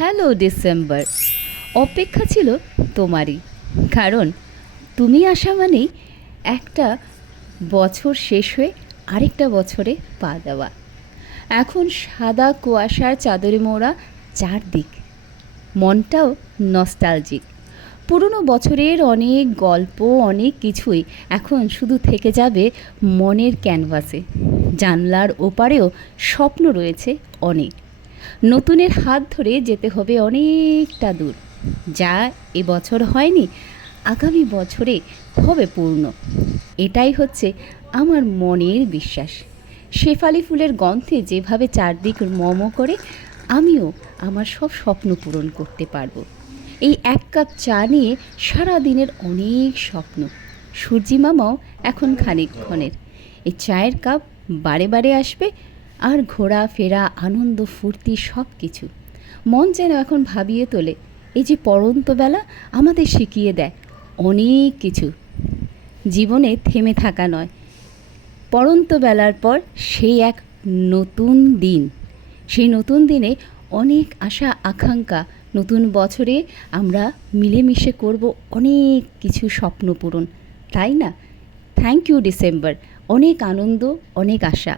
Hello December, অপেক্ষা ছিল তোমারই। কারণ তুমি আসা মানেই একটা বছর শেষ হয়ে আরেকটা বছরে পা দেওয়া। এখন সাদা কুয়াশার চাদরে মোড়া চারদিক, মনটাও নস্টালজিক। পুরনো বছরের অনেক গল্প, অনেক কিছুই এখন শুধু থেকে যাবে মনের ক্যানভাসে। জানলার ওপারেও স্বপ্ন রয়েছে অনেক। নতুনের হাত ধরে যেতে হবে অনেকটা দূর, যা এবছর হয়নি আগামী বছরে হবে পূর্ণ। এটাই হচ্ছে আমার মনের বিশ্বাস। শেফালি ফুলের গন্ধে যেভাবে চারদিক মম করে, আমিও আমার সব স্বপ্ন পূরণ করতে পারবো। এই এক কাপ চা নিয়ে সারা দিনের অনেক স্বপ্ন। সূর্যি মামাও এখন খানিকক্ষণের। এই চায়ের কাপ বারে বারে আসবে, আর ঘোরা ফেরা, আনন্দ ফুর্তি সব কিছু মন যেন এখন ভাবিয়ে তোলে। এই যে পড়ন্ত বেলা আমাদের শিখিয়ে দেয় অনেক কিছু। জীবনে থেমে থাকা নয়, পড়ন্ত বেলার পর সেই এক নতুন দিন। সেই নতুন দিনে অনেক আশা আকাঙ্ক্ষা। নতুন বছরে আমরা মিলেমিশে করব অনেক কিছু স্বপ্ন পূরণ, তাই না? Thank you December. অনেক আনন্দ, অনেক আশা।